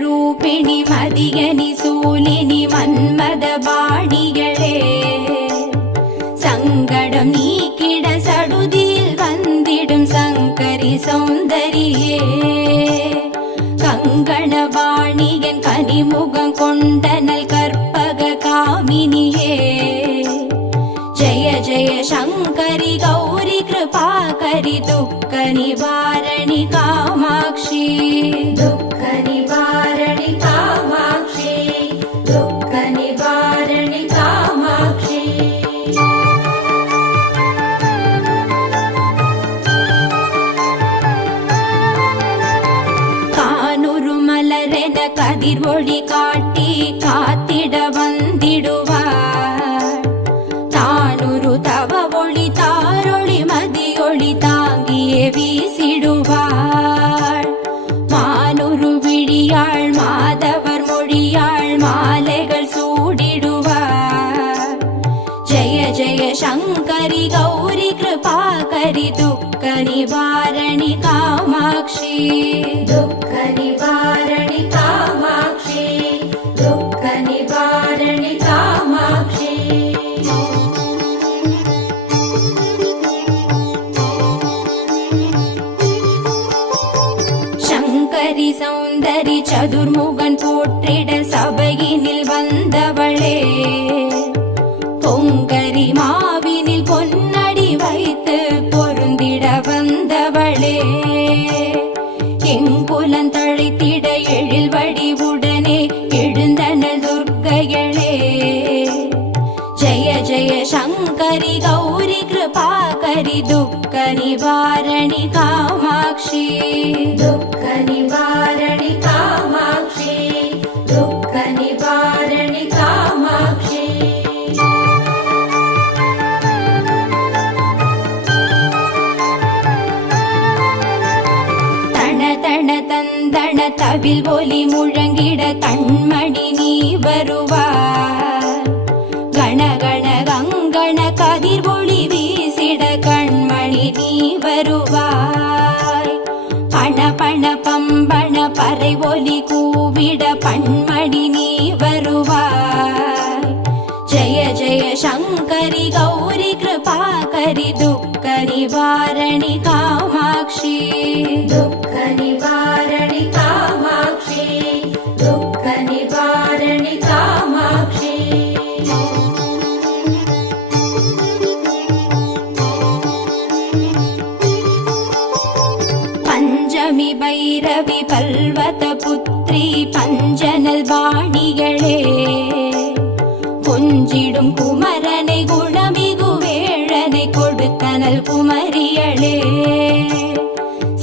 ರೂಪಿಣಿ ಮದಿಯನಿ ಸೂಲಿನಿ ಮನ್ಮದ ಬಾಣಿಗಳೇ சங்கடம் நீக்கிட சடுதியில் வந்திடும் சங்கரி சௌந்தரியே கங்கணவாணியன் கனிமுகம் கொண்டனல் கற்பக காமினியே ஜய ஜய சங்கரி கௌரி கிருபாகரி துக்க நிவாரணி காமாட்சி துக்க நிவாரணி காமாட்சி துக்க நிவாரணி காமாட்சி கதிர் ஒளி காட்டி காத்திட வந்திடுவார் தானொரு தவ ஒளி தாரொளி மதியொளி தாங்கியே வீசிடுவார் மானொரு விழியாள் மாதவர் மொழியாள் மாலைகள் சூடிடுவார் ஜெய ஜெய சங்கரி கௌரி கிருபாகரி துக்க நிவாரணி காமாட்சி துக்க நிவாரணி காமாட்சி துக்க நிவாரணி காமாட்சி சங்கரி சௌந்தரி சதுர்முகன் போற்றிட சபையினில் வந்தவளே பொங்கரி மாவினில் பொன்னடி வைத்து பொருந்திட வந்தவளே எங்குலன் தழைத்திட எழில் வடிவுடனே எழுந்தனல் துர்க்கைகளே ஜய ஜய சங்கரி கௌரி கிருபாகரி துக்க நிவாரணி காமாட்சி துக்க நிவாரணி காமாட்சி துக்க நிவாரணி காமாட்சி தன தந்தன தவில் ஒலி முழங்கிட கண்மணி நீ வருவார் கணகண கங்கண கதிர் ஒளி வீசிட கண்மணி நீ வருவாய் பண பண பம்பண பறை ஒலி கூவிட பண்மணி நீ வருவாய் ஜய ஜய சங்கரி கௌரி கிருபாகரி துக்க நிவாரணி காமாட்சி துக்க நிவாரணி காமாட்சி துக்க நிவாரணி காமாட்சி பஞ்சமி பைரவி பல்வத புத்ரி பஞ்சனல் வாணிகளே கொஞ்சிடும் குமரனை குணமிகு வேழனை கொடுத்தனல் குமரியளே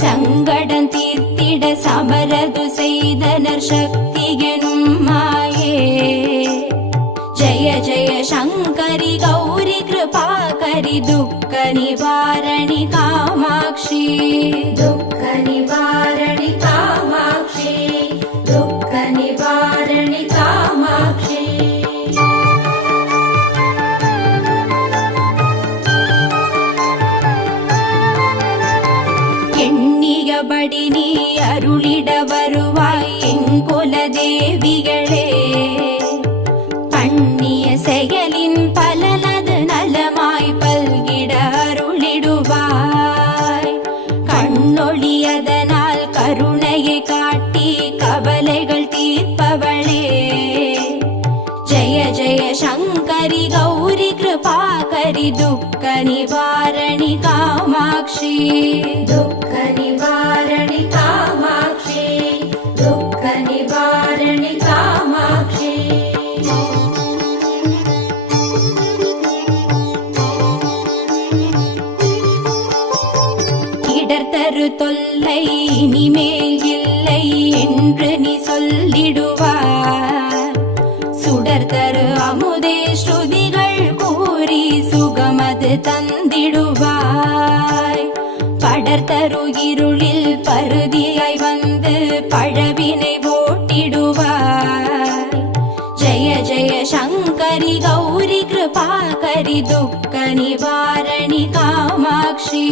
சங்கடம் தீர்த்திட சமரது செய்தனர் சக்தி எனும் மாயே ஜய ஜய சங்கரி கௌரி கிருபாகரி துக்க நிவாரணி காமாட்சி துக்க நிவாரணி காமாட்சி துக்க நிவாரணி காமாட்சி எண்ணியபடி நீ அருளிட வருவாய் எங்குல தேவிகளே பண்ணிய செயலின் பலனது நலமாய் பல்கிட அருளிடுவாய் கண்ணொழியதனால் கருணையை காட்டி கவலைகள் தீர்ப்பவளே ஜய ஜய சங்கரி கௌரி கிருபாகரி துக்க நிவாரணி காமாட்சி துக்க நிவாரணி காமாட்சி துக்க நிவாரணி காமாட்சி இடர்தரு தொல்லை இனிமேல் இல்லை என்று நீ சொல்லிடுவார் சுடர் தரு அமுதே ஸ்ருதிகள் கூறி சுகமது தந்திடுவாய் படர் தரு இருளில் பருதியாய் வந்து பழவினை जय जय शङ्करि गौरि कृपाकरि दुःख निवारणि कामाक्षि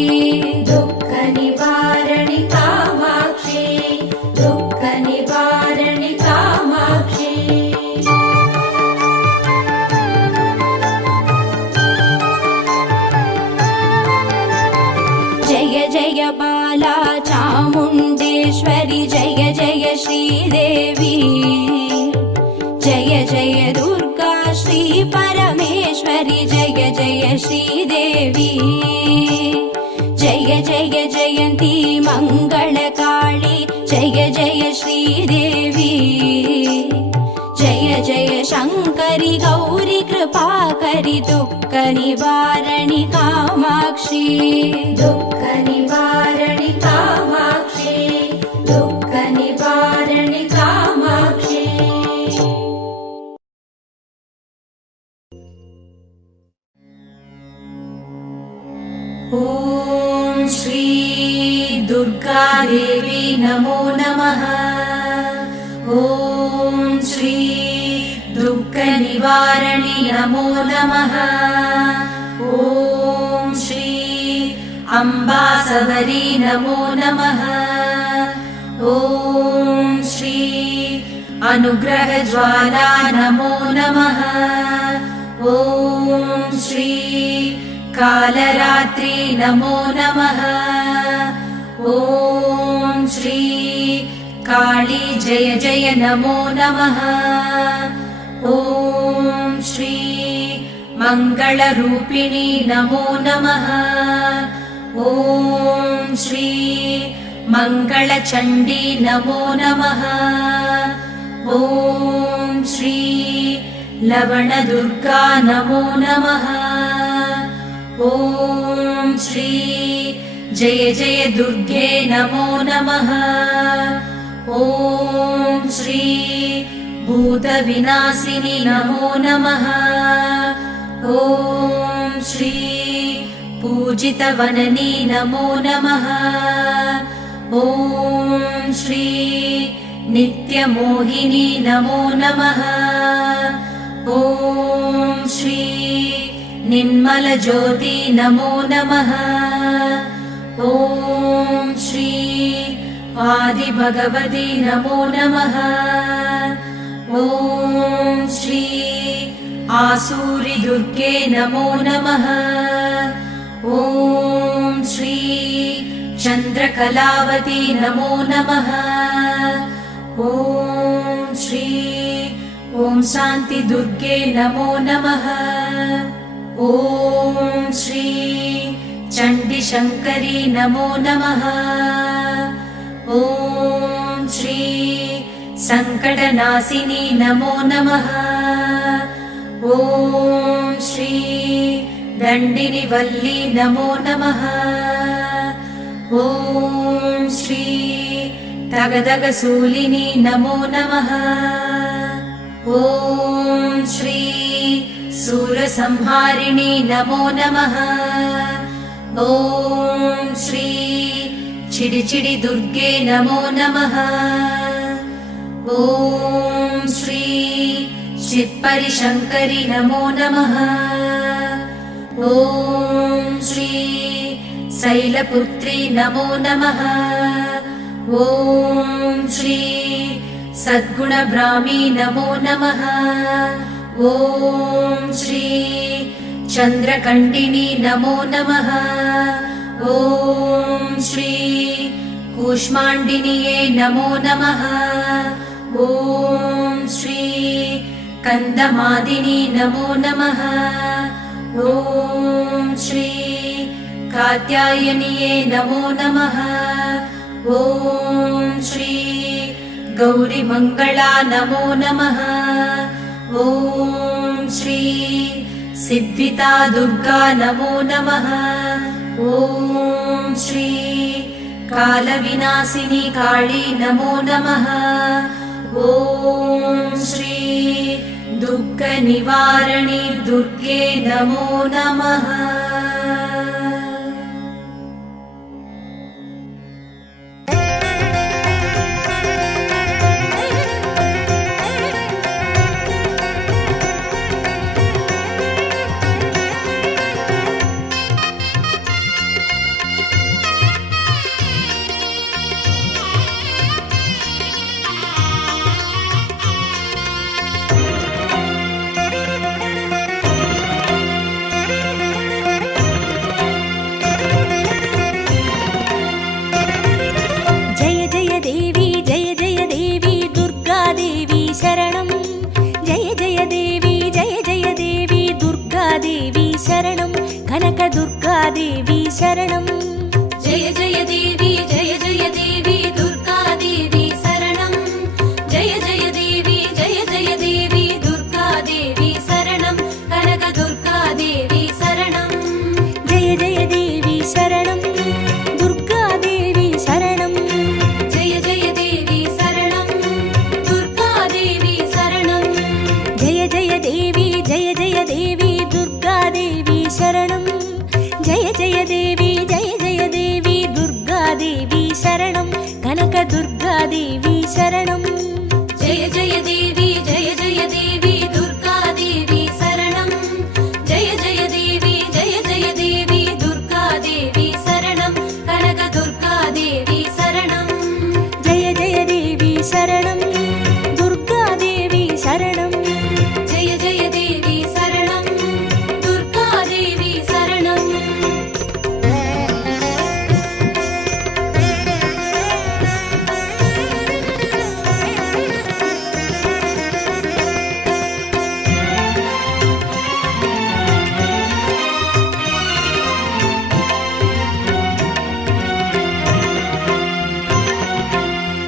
दुःख निवारणि कामाक्षि दुःख निवारणि कामाक्षि जय जय बाला चामुण्डेश्वरि जय जय श्रीदेवी जय जय दुर्गा श्री परमेश्वरि जय जय श्रीदेवी जय जय जयन्ती मङ्गलकाळी जय जय श्रीदेवी जय जय शङ्करि गौरि कृपाकरि दुःख निवारणि कामाक्षि दुःख निवारणि कामाक्षि दुःख निवारणि कामाक्षि ॐ श्री दुर्गा देवी नमो नमः। ॐ श्री दुःख निवारणि नमो नमः। ॐ श्री अम्बा सबरी नमो नमः। ॐ श्री अनुग्रह ज्वाला नमो नमः। ॐ श्री कालरात्रि नमो नमः। ॐ श्री काली जय जय नमो नमः। ॐ श्री मङ्गलरूपिणी नमो नमः। ॐ श्री मङ्गलचण्डी नमो नमः। ॐ श्री लवणदुर्गा नमो नमः। ॐ श्री जय जय दुर्गे नमो नमः। ॐ श्री भूतविनाशिनी नमो नमः। ॐ श्री पूजितवननी नमो नमः। ॐ श्री नित्यमोहिनी नमो नमः। ॐ श्री निर्मलज्योति नमो नमः। ॐ श्री आदिभगवती नमो नमः। ॐ श्री आसूरि दुर्गे नमो नमः। ॐ श्री चन्द्रकलावती नमो नमः। ॐ श्री ॐ शान्ति दुर्गे नमो नमः। ॐ श्री चण्डीशङ्करी नमो नमः। ॐ श्री सङ्कटनाशिनी नमो नमः। ॐ श्री दण्डिनिवल्ली नमो नमः। ॐ श्री तगदगशूलिनी नमो नमः। ॐ श्री सूरसंहारिणी नमो नमः। ॐ श्री चिडिचिडि दुर्गे नमो नमः। ॐ श्री चित्परि शङ्करि नमो नमः। ॐ श्री शैलपुत्री नमो नमः। ॐ श्री सद्गुणब्राह्मी नमो नमः। ॐ श्री चन्द्रकण्डिनी नमो नमः। ॐ श्री कूष्माण्डिन्ये नमो नमः। ॐ श्री कन्दमादिनी नमो नमः। ॐ श्री कात्यायन्ये नमो नमः। ॐ श्री गौरीमङ्गला नमो नमः। ॐ श्री सिद्धिता दुर्गा नमो नमः। ॐ श्री कालविनाशिनी काली नमो नमः। ॐ श्री दुःखनिवारिणी दुर्गे नमो नमः। கனகதுர்காதேவி சரணம். ஜெய ஜெய தேவி ஜெய ஜெய தேவி துர்கா தேவி சரணம். ஜெய ஜெய தேவி ஜெய ஜெய தேவி துர்கா தேவி சரணம். கனக துர்கா தேவி சரணம். ஜெய ஜெய தேவி சரணம். துர்காதேவி சரணம். ஜெய ஜெய தேவி சரணம். துர்கா தேவி சரணம். ஜெய ஜெய தேவி ஜெய ஜெய தேவி துர்காதேவி சரணம். ஜெய ஜெய தேவி ஜெய ஜெய தேவி துர்காதேவி சரணம். கனகதுர்காதேவி சரணம். ஜெய ஜெய தேவி ஜெய ஜெய தேவி துர்கா தேவி சரணம். ஜெய ஜெய தேவி ஜெய ஜெய தேவி துர்கா தேவி சரணம். கனக துர்கா தேவி சரணம். ஜெய ஜெய தேவி சரணம். துர்காதேவி சரணம். ஜெய ஜெய தேவி சரணம். துர்கா தேவி சரணம்.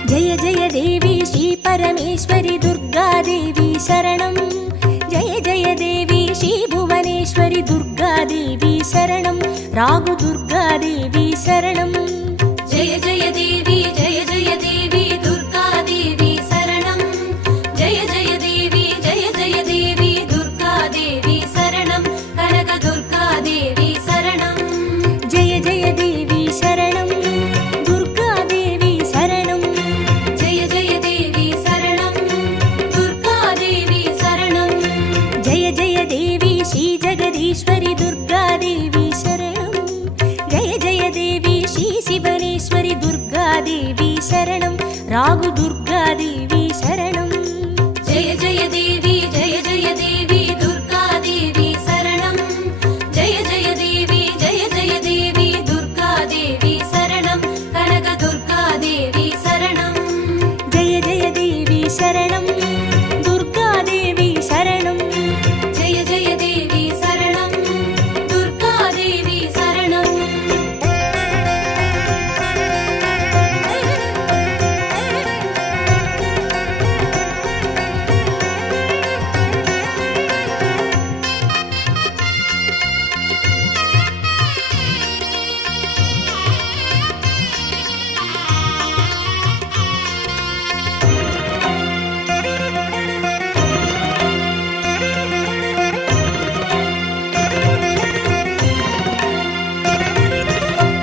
ஜெய ஜெய தேவி ஸ்ரீ பரமேஸ்வரி துர்காதேவி சரணம். ஜெய ஜெய தேவி ஸ்ரீ புவனேஸ்வரி துர்காதேவி சரணம். ராகு துர்காதேவி சரணம். ஜெய ஜெய தேவி ஜெய ஜெய தேவி துர்கா தேவி சரணம். ஜெய ஜெய தேவி ஜெய ஜெய தேவி துர்கா தேவி சரணம். கனக துர்கா தேவி சரணம். ஜெய ஜெய தேவி சரணம். துர்காதேவி சரணம். ஜெய ஜெய தேவி சரணம். துர்கா தேவி சரணம். ஜெய ஜெய தேவி ஸ்ரீ ஜெகதீஸ்வரி துர்காதேவி சரணம். ஜெய ஜெய தேவி ஸ்ரீ சிவனேஸ்வரி துர்காதேவி சரணம். ராகு துர்காதேவி சரணம். ஜெய ஜெய தேவி ஜெய ஜெய தேவி துர்கா தேவி சரணம். ஜெய ஜெய தேவி ஜெய ஜெய தேவி துர்கா தேவி சரணம். கனக துர்கா தேவி சரணம். ஜெய ஜெய தேவி சரணம். துர்காதேவி சரணம். ஜெய ஜெய தேவி சரணம். துர்கா தேவி சரணம்.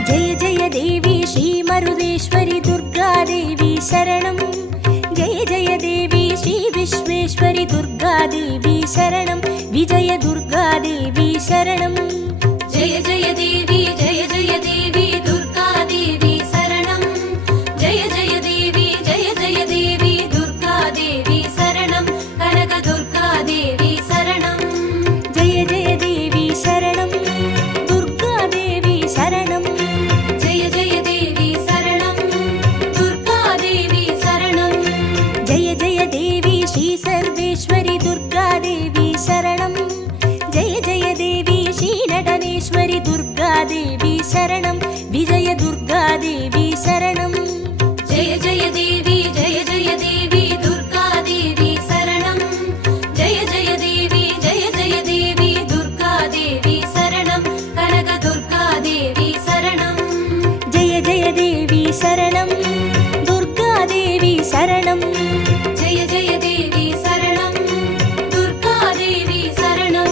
ஜெய ஜெய தேவி ஸ்ரீ மருதேஸ்வரி துர்காதேவி சரணம். ஜெய ஜெய தேவி ஸ்ரீ விஸ்வேஸ்வரி துர்காதேவி சரணம். விஜய துர்காதேவி சரணம். ஜெய ஜெய தேவி ஜெய ஜெய தேவி துர்கா தேவி சரணம். ஜெய ஜெய தேவி ஜெய ஜெய தேவி துர்கா தேவி சரணம். கனக துர்கா தேவி சரணம். ஜெய ஜெய தேவி சரணம். துர்காதேவி சரணம். ஜெய ஜெய தேவி சரணம். துர்கா தேவி சரணம். ஜெய ஜெய தேவி ஸ்ரீ சர்வேஸ்வரி துர்காதேவி சரணம். ஜெய ஜெய தேவி ஸ்ரீ நடனேஸ்வரி துர்காதேவி சரணம். விஜய துர்காதேவி சரணம். ஜெய ஜெய தேவி ஜெய ஜெய தேவி துர்கா தேவி சரணம். ஜெய ஜெய தேவி ஜெய ஜெய தேவி துர்கா தேவி சரணம். கனக துர்கா தேவி சரணம். ஜெய ஜெய தேவி சரணம். துர்காதேவி சரணம். ஜெய ஜெய தேவி சரணம். துர்கா தேவி சரணம்.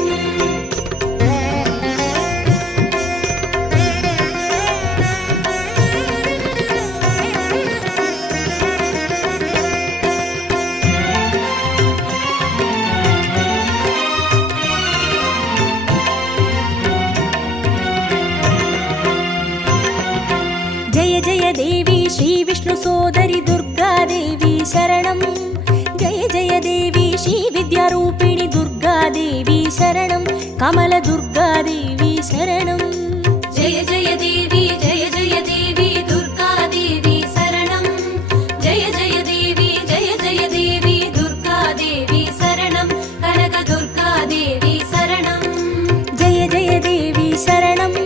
ஜெய ஜெய தேவி ஸ்ரீ விஷ்ணு சோதரி துர்காதேவி சரணம். ஜெய ஜெய தேவி ஸ்ரீ வித்யாரூபிணி துர்காதேவி சரணம். கமல துர்காதேவி சரணம். ஜெய ஜெய தேவி ஜெய ஜெய தேவி துர்கா தேவி சரணம். ஜெய ஜெய தேவி ஜெய ஜெய தேவி துர்கா தேவி சரணம். கனக துர்கா தேவி சரணம். ஜெய ஜெய தேவி சரணம்.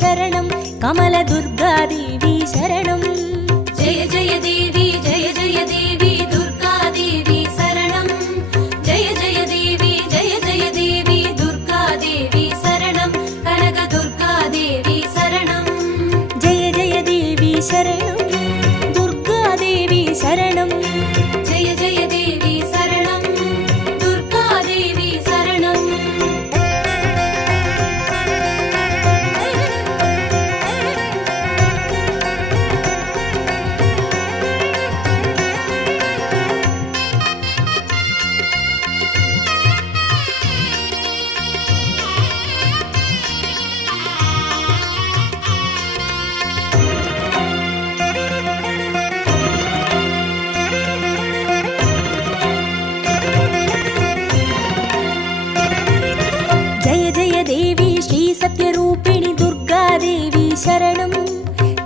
शरणं कमलदुर्गादेवी शरणं जय जय देवी दुर्गादेवी शरणं जय जय देवी दुर्गादेवी शरणं कनकदुर्गादेवी शरणं जय जय देवी शरणं दुर्गादेवी शरणं जय जय देवी शरणं दुर्गादेवी शरणं जय जय देवी श्री सत्यरूपिणि दुर्गादेवी शरणं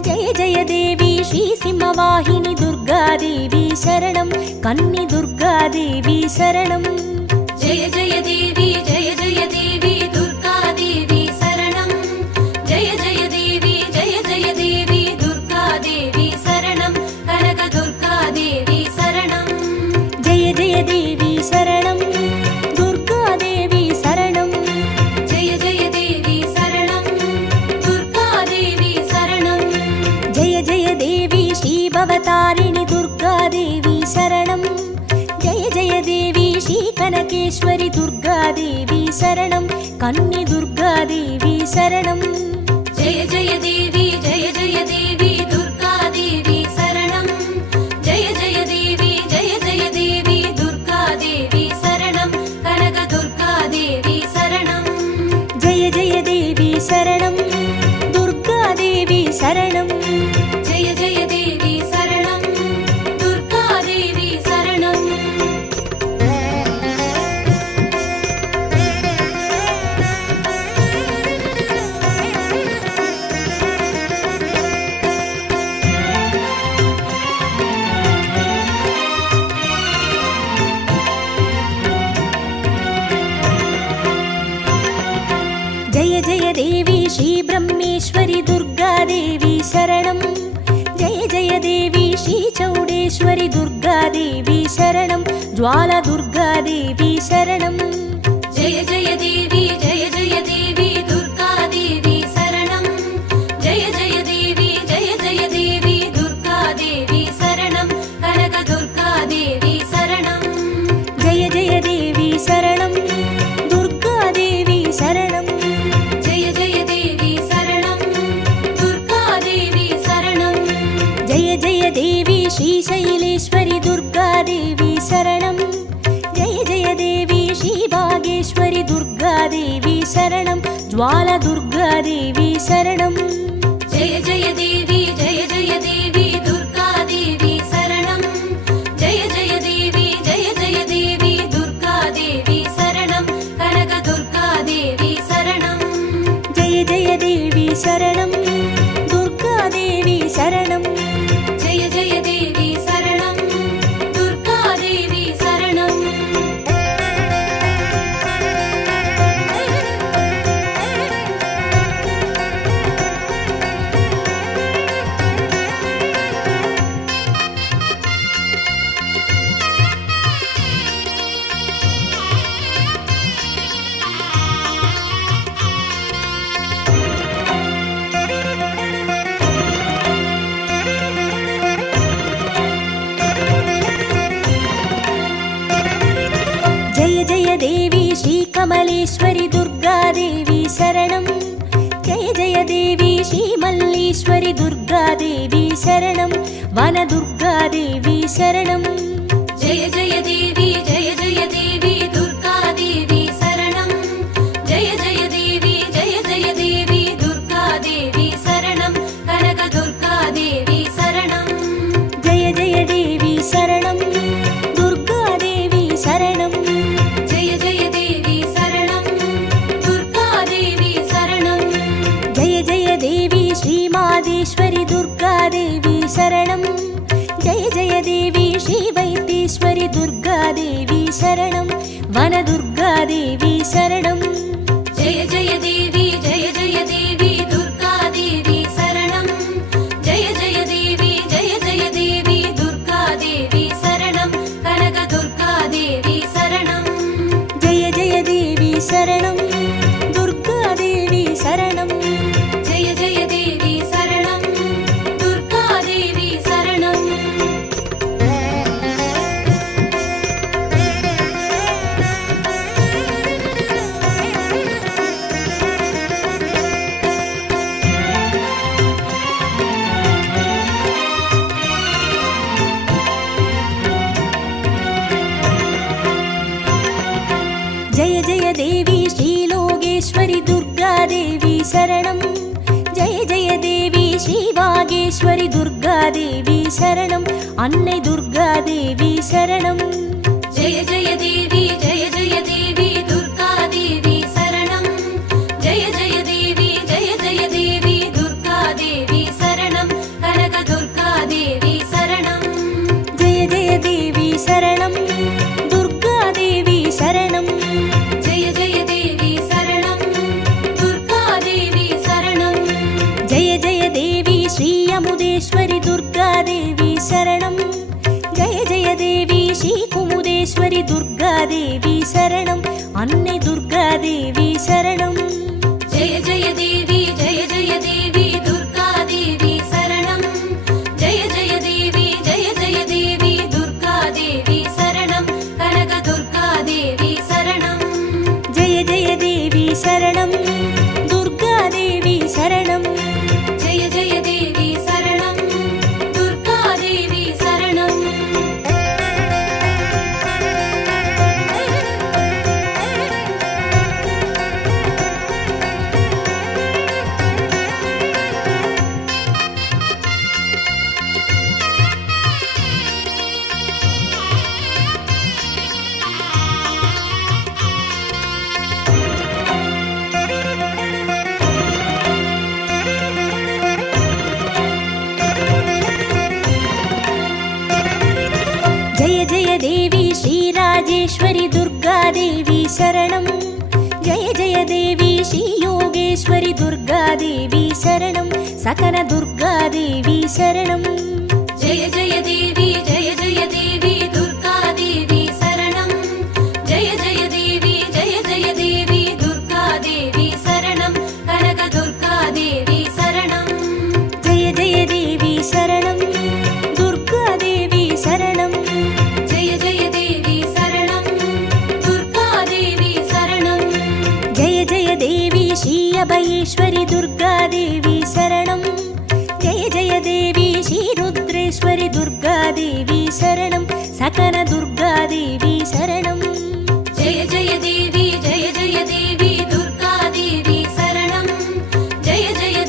जय जय देवी श्री सिंहवाहिनी दुर्गादेवी शरणं कन्नि दुर्गादेवी शरणं जय जय देवी दुर्गादेवी शरणं जय जय देवी दुर्गादेवी शरणं कनकदुर्गादेवी शरणं जय जय देवी शरणं दुर्गादेवी शरणं जय जय देवी शरणं दुर्गादेवी शरणं जय जय देवी श्री भवतारिणि दुर्गादेवी शरणं जय जय देवी श्री कनकेश्वरि दुर्गादेवी शरणं कन्नि दुर्गादेवी शरणं जय जय देवी दुर्गादेवी शरणं जय जय देवी दुर्गादेवी शरणं कनकदुर्गादेवी शरणं जय जय देवी शरणं दुर्गादेवी शरणं जय जय देवी शरणं दुर्गादेवी शरणं जय जय देवी श्री ब्रह्मेश्वरि दुर्गादेवी शरणं जय जय देवी श्री चौडेश्वरि दुर्गादेवी शरणं ज्वाला दुर्गादेवी शरणं जय जय देवी दुर्गादेवी शरणं जय जय देवी दुर्गादेवी शरणं कनकदुर्गादेवी शरणं जय जय देवी शरणं दुर्गादेवी शरणं जय जय देवी शरणं दुर्गादेवी शरणं जय जय देवी श्री शैलेश्वरि दुर्गादेवी शरणं जय जय देवी श्री भागेश्वरि दुर्गादेवी शरणं ज्वाला दुर्गादेवी शरणं जय जय देवी दुर्गादेवी शरणं जय जय देवी दुर्गादेवी शरणं कनकदुर्गादेवी शरणं जय जय देवी शरणं दुर्गादेवी शरणं जय जय देवी शरणं दुर्गादेवी शरणं जय जय देवी श्री कमलेश्वरि दुर्गादेवी शरणं जय जय देवी श्री मल्लीश्वरि दुर्गादेवी शरणं वनदुर्गादेवी शरणं जय जय देवी दुर्गादेवी शरणं जय जय देवी दुर्गादेवी शरणं कनकदुर्गादेवी शरणं जय जय देवी शरणं दुर्गादेवी शरणं जय जय देवी शरणं दुर्गादेवी शरणं जय जय देवी श्री मादेश्वरि दुर्गादेवी शरणं जय जय देवी श्री वैद्येश्वरि दुर्गादेवी शरणं वनदुर्गादेवी शरणं जय जय देवी दुर्गादेवी சரணம் துர்காதேவி சரணம் ஜெய ஜெய தேவி சரணம் துர்கா தேவி சரணம் ஜெய ஜெய தேவி ஸ்ரீலோகேஸ்வரி துர்காதேவி சரணம் ஜெய ஜெய தேவி ஸ்ரீவாகேஸ்வரி துர்காதேவி சரணம் அன்னை துர்காதேவி சரணம் ஜெய ஜெய தேவி துர்கா தேவி சரணம் ஜெய ஜெய தேவி துர்கா தேவி சரணம் கனக துர்கா தேவி சரணம் ஜெய ஜெய தேவி சரணம் துர்காதேவி சரணம் ஜெய ஜெய தேவி சரணம் துர்கா தேவி சரணம் ஜெய ஜெய தேவி ஸ்ரீ அமுதேஸ்வரி துர்காதேவி சரணம் ஜெய ஜெய தேவி ஸ்ரீ குமுதேஸ்வரி துர்காதேவி சரணம் அன்னை துர்காதேவி சரணம் ஜெய ஜெய தேவி துர்கா தேவி சரணம் ஜெய ஜெய தேவி துர்கா தேவி சரணம் கனக துர்கா தேவி சரணம் ஜெய ஜெய தேவி சரணம் துர்காதேவி சரணம் ஜெய ஜெய தேவி சரணம் துர்கா தேவி சரணம் ஜெய ஜெய தேவி ஸ்ரீராஜேஸ்வரி துர்காதேவி சரணம் ஜெய ஜெய தேவி ஸ்ரீ யோகேஸ்வரி துர்காதேவி சரணம் சகன துர்காதேவி சரணம் ஜெய ஜெய தேவி துர்கா தேவி சரணம் ஜெய ஜெய தேவி துர்கா தேவி சரணம் கனக துர்கா தேவி சரணம் ஜெய ஜெய தேவி சரணம் துர்காதேவி சரணம் ஜெய ஜெய தேவி சரணம் துர்கா தேவி சரணம் ஜெய ஜெய தேவி ஸ்ரீ அபயேஸ்வரி துர்காதேவி சரணம் ஜெய ஜெய தேவி ஸ்ரீ ருத்ரேஸ்வரி துர்காதேவி சரணம் சகன துர்காதேவி சரணம் ஜெய ஜெய தேவி துர்கா தேவி சரணம் ஜெய ஜெய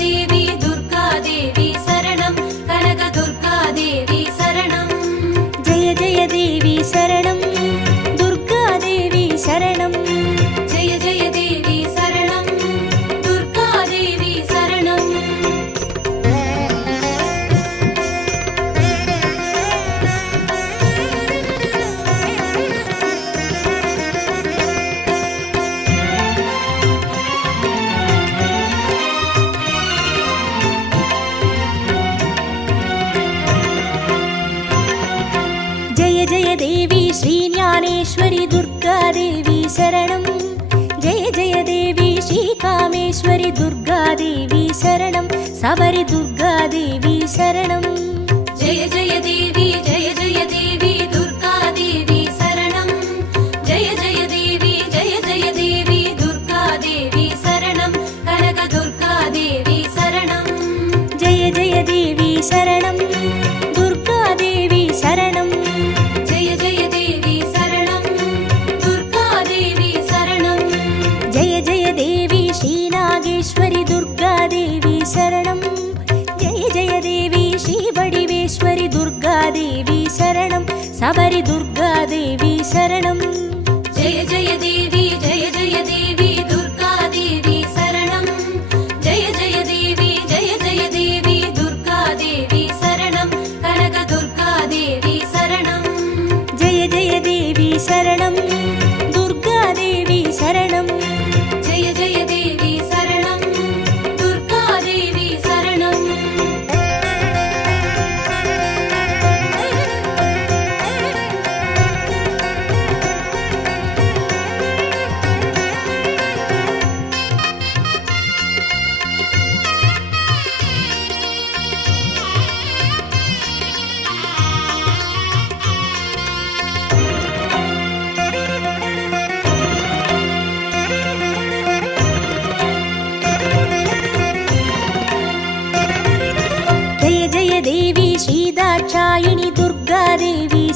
தேவி துர்கா தேவி சரணம் கனக துர்கா தேவி சரணம் ஜெய ஜெய தேவி சரணம் துர்காதேவி சரணம் ஜெய ஜெய தேவி சரணம் துர்கா தேவி சரணம் ஜெய ஜெய தேவி ஸ்ரீ ஞானேஸ்வரி துர்காதேவி சரணம் ஜெய ஜெய தேவி ஸ்ரீ காமேஸ்வரி துர்காதேவி சரணம் சபரி துர்காதேவி சரணம் ஜெய ஜெய தேவி துர்கா தேவி சரணம் ஜெய ஜெய தேவி துர்கா தேவி சரணம் கனக துர்கா தேவி சரணம் ஜெய ஜெய தேவி சரணம் துர்காதேவி சரணம் ஜெய ஜெய தேவி சரணம் துர்கா தேவி சரணம் ஜெய ஜெய தேவி ஸ்ரீ நாகேஸ்வரி துர்காதேவி சரணம் ஜெய ஜெய தேவி ஸ்ரீ வடிவேஸ்வரி துர்காதேவி சரணம் சபரி துர்காதேவி சரணம் ஜெய ஜெய தேவி துர்கா தேவி சரணம் ஜெய ஜெய தேவி துர்கா தேவி சரணம் கனக துர்கா தேவி சரணம் ஜெய ஜெய தேவி சரணம் துர்காதேவி சரணம் ஜெய ஜெய தேவி சரணம் துர்கா தேவி சரணம்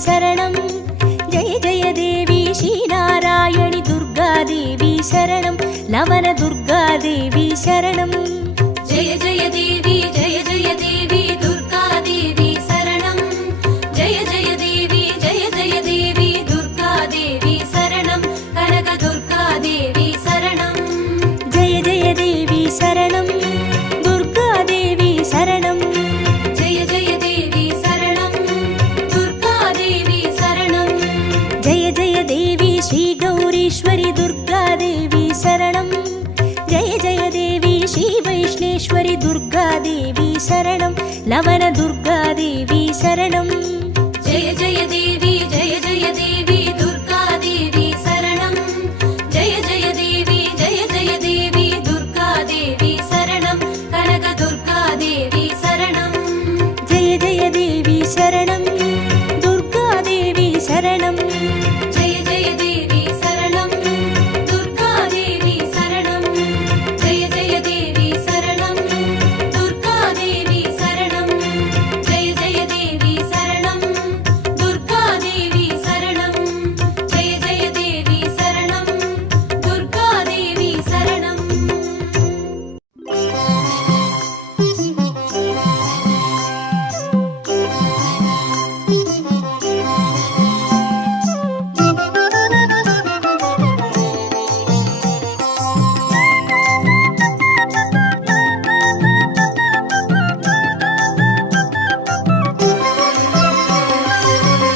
शरणं जय जय देवी श्रीनारायणि दुर्गादेवी शरणं लवनदुर्गादेवी शरणं जय जय देवी दुर्गादेवी शरणं जय जय देवी दुर्गादेवी शरणं कनकदुर्गादेवी शरणं जय जय देवी शरणं दुर्गादेवी शरणं जय जय देवी शरणं दुर्गादेवी शरणं जय जय देवी श्रीगौरीश्वरि दुर्गादेवी शरणं जय जय देवी श्रीवैष्णेश्वरि दुर्गादेवी शरणं लवनदुर्गादेवी शरणं जय जय देवी दुर्गादेवी शरणं जय जय देवी दुर्गादेवी शरणं कनकदुर्गादेवी शरणं जय जय देवी शरणं दुर्गादेवी शरणं जय जय देवी शरणं दुर्गादेवी शरणं जय जय देवी शरणं दुर्गादेवी शरणं जय जय देवी शरणं दुर्गादेवी शरणं जय जय देवी शरणं दुर्गादेवी शरणं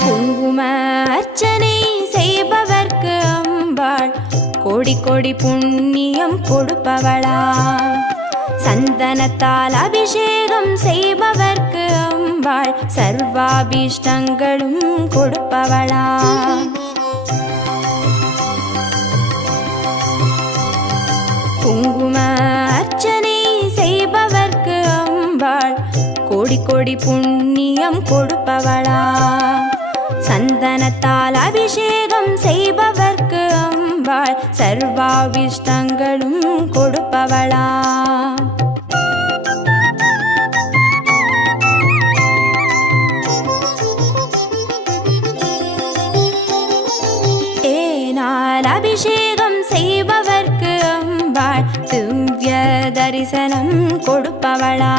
குங்கும அர்ச்சனை செய்பவர்க்கு அம்பாள் கோடி கோடி புண்ணியம் கொடுப்பவளா சந்தனத்தால் அபிஷேகம் செய்பவர்க்கு அம்பாள் சர்வாபீஷ்டங்களும் கொடுப்பவளா குங்கும அர்ச்சனை செய்பவர்க்கு அம்பாள் கோடி கோடி புண்ணியம் கொடுப்பவளா சந்தனத்தால் அபிஷேகம் செய்பவர்க்கு அம்பாள் சர்வாவிஷ்டங்களும் கொடுப்பவளா தேனால் அபிஷேகம் செய்பவர்க்கு அம்பாள் திவ்ய தரிசனம் கொடுப்பவளா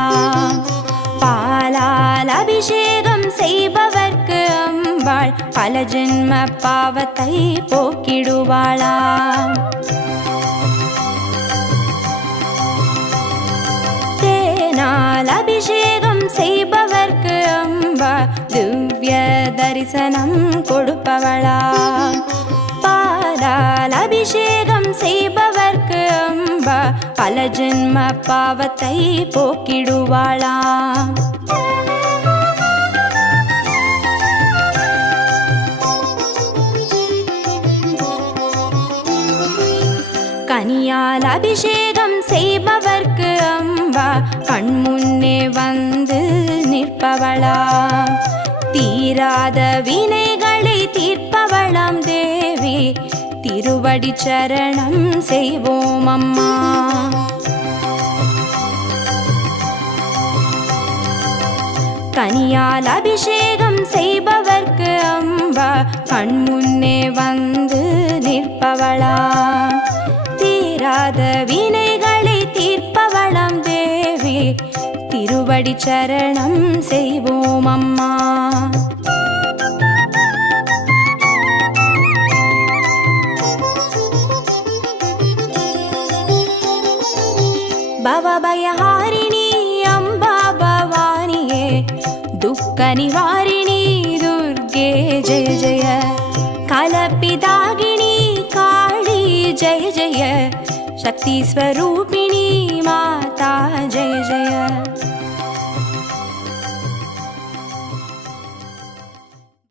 பாலால் அபிஷேகம் செய்பவர்க்கு அம்பாள் பல ஜென்ம பாவத்தை போக்கிடுவாளா தேனால் அபிஷேகம் செய்பவர்க்கு அம்பாள் திவ்ய தரிசனம் கொடுப்பவளா பாலால் அபிஷேகம் செய்பவர்க்கு அம்பா பல ஜென்ம பாவத்தை போக்கிடுவாளா கனியால் அபிஷேகம் செய்பவர்க்கு அம்பா கண்முன்னே வந்து நிற்பவளா தீராத வினைகளை தீர்ப்பவளாம் தேவி திருவடி சரணம் செய்வோம் அம்மா கனியால் அபிஷேகம் செய்பவர்க்கு அம்பா கண்முன்னே வந்து நிற்பவளா தீராத வினைகளை தீர்ப்பவளாம் தேவி திருவடி சரணம் செய்வோம் அம்மா பவபயஹாரிணி அம்பா பவானியே துக்க நிவாரிணி துர்கே ஜெய ஜெய கலப்பிதாகினி காளி ஜெய ஜெய சக்தி ஸ்வரூபிணி மா